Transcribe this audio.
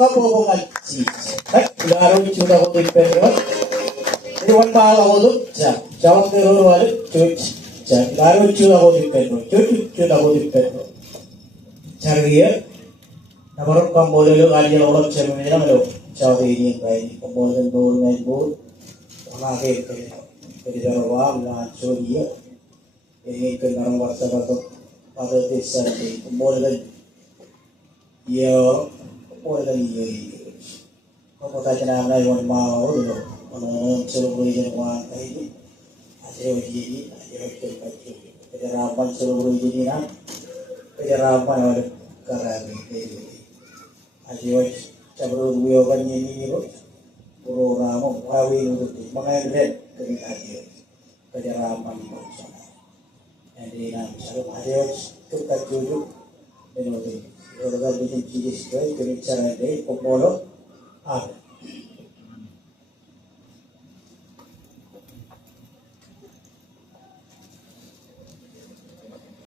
Kabungan si laro chuda ko din pero iwan pa ako doon jawab pero wala laro chuda ko din pero chuda ko din pero cariya namarong kambolelo kaliya orang cemil na malo jawab ini baik kambolelo dulu main bol orang ke darawa lah curiya ini kendaraan warsa batok pada desa di kambolelo ya Orang ini, kalau kita nak naik mau dulu, mana seluruh jenis ini, ada uji, ada uji, penyerapan seluruh jenis nak, penyerapan oleh kerana ini, ada uji, sebelum bukan ini, program kawin untuk mengenai kerja penyerapan bangsa. Jadi nak sebelum ada uji, kita tuju, menurut orang bikin jenis kau, jadi cara ini pemolo,